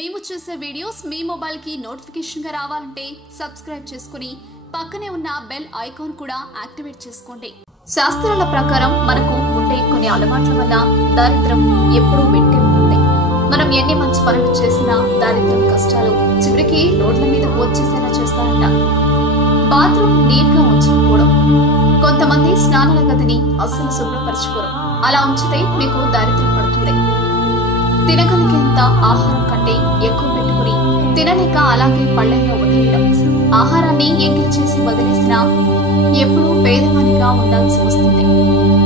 మేము చేసే వీడియోస్ మీ మొబైల్కి నోటిఫికేషన్గా రావాలంటే సబ్స్క్రైబ్ చేసుకుని పక్కనే ఉన్న బెల్ ఐకాన్ కూడా యాక్టివేట్ చేసుకోండి. శాస్త్రాల ప్రకారం మనకు ఉండే కొన్ని అలవాట్ల వల్ల దారిద్రం ఎప్పుడూ వెంటే ఉంటుంది. మనం ఎన్ని మంచి పనులు చేసినా దారిద్రం కష్టాలు చివరికి రోడ్ల మీద వచ్చేసేలా చేస్తారంట. బాత్రూమ్ నీట్గా ఉంచకపోవడం కొంతమంది స్నానాల గదిని అస్సలు శుభ్రపరచుకోరు. అలా ఉంచితే మీకు దారిద్ర్యం తినగలిగేంత ఆహారం కంటే ఎక్కువ పెట్టుకుని తినలేక అలాగే పళ్ళెంలో వదిలేయడం. ఆహారాన్ని ఎంగిలి చేసి వదిలేసినా ఎప్పుడూ పేదవానిగా ఉండాల్సి వస్తుంది.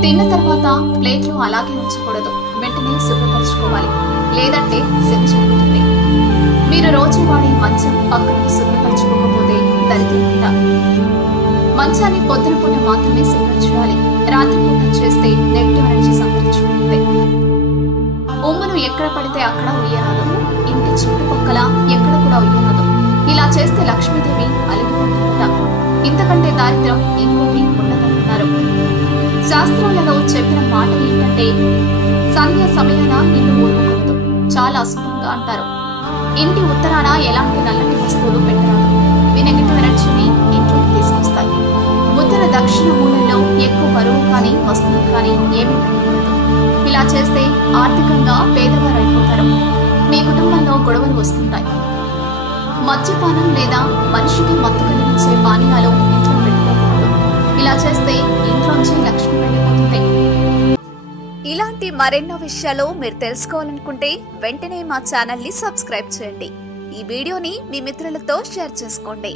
తిన్న తర్వాత ప్లేట్లు అలాగే ఉంచకూడదు. వెంటనే శుభ్రపరచుకోవాలి. లేదంటే శని జరుగుతుంది మీరు రోజు వాడే మంచం పక్కన శుభ్రపరచుకోకపోతే దరిద్రమంట. మంచాన్ని పొద్దున పూట మాత్రమే శుభ్రం చేయాలి. రాత్రిపూట చేస్తే నెగిటివ్ ఎనర్జీ సంతరించుకుంటుంది ఎక్కడ పడితే అక్కడ ఉయ్యరాదు. ఇంటి చుట్టుపక్కల ఎక్కడ కూడా ఉయ్యరాదు. ఇలా చేస్తే లక్ష్మీదేవి అలిగిపోతుందట. ఇంతకంటే దారిద్రం ఇంకోటి ఉండదంటున్నారు. శాస్త్రాలలో చెప్పిన మాట ఏంటంటే సంధ్య సమయాన ఇల్లు ఊరుకోకూడదు చాలా అశుభంగా అంటారు. ఇంటి ఉత్తరాన ఎలాంటి నల్లటి వస్తువులు పెట్టరాదు. ఇవి నెగిటివ్ ఎనర్జీని ఇంట్లోకి తీసుకొస్తాయి. ఉత్తర దక్షిణ మూలలో ఎక్కువ బరువు కానీ వస్తువులు కానీ ఏమీ పెట్టకూడదు ఇలా చేస్తే ఆర్థికంగా పేదవారు అయిపోతారు మీ కుటుంబంలో గొడవలు వస్తుంటాయి. మద్యపానం లేదా మనిషికి మత్తు కలిగించే పానీయాలు ఇంట్లో పెట్టుకోకూడదు. ఇలా చేస్తే ఇంట్లోంచి లక్ష్మి వెళ్ళిపోతుంది ఇలాంటి మరెన్నో విషయాలు మీరు తెలుసుకోవాలనుకుంటే వెంటనే మా ఛానల్ని సబ్స్క్రైబ్ చేయండి. ఈ వీడియోని మీ మిత్రులతో షేర్ చేసుకోండి.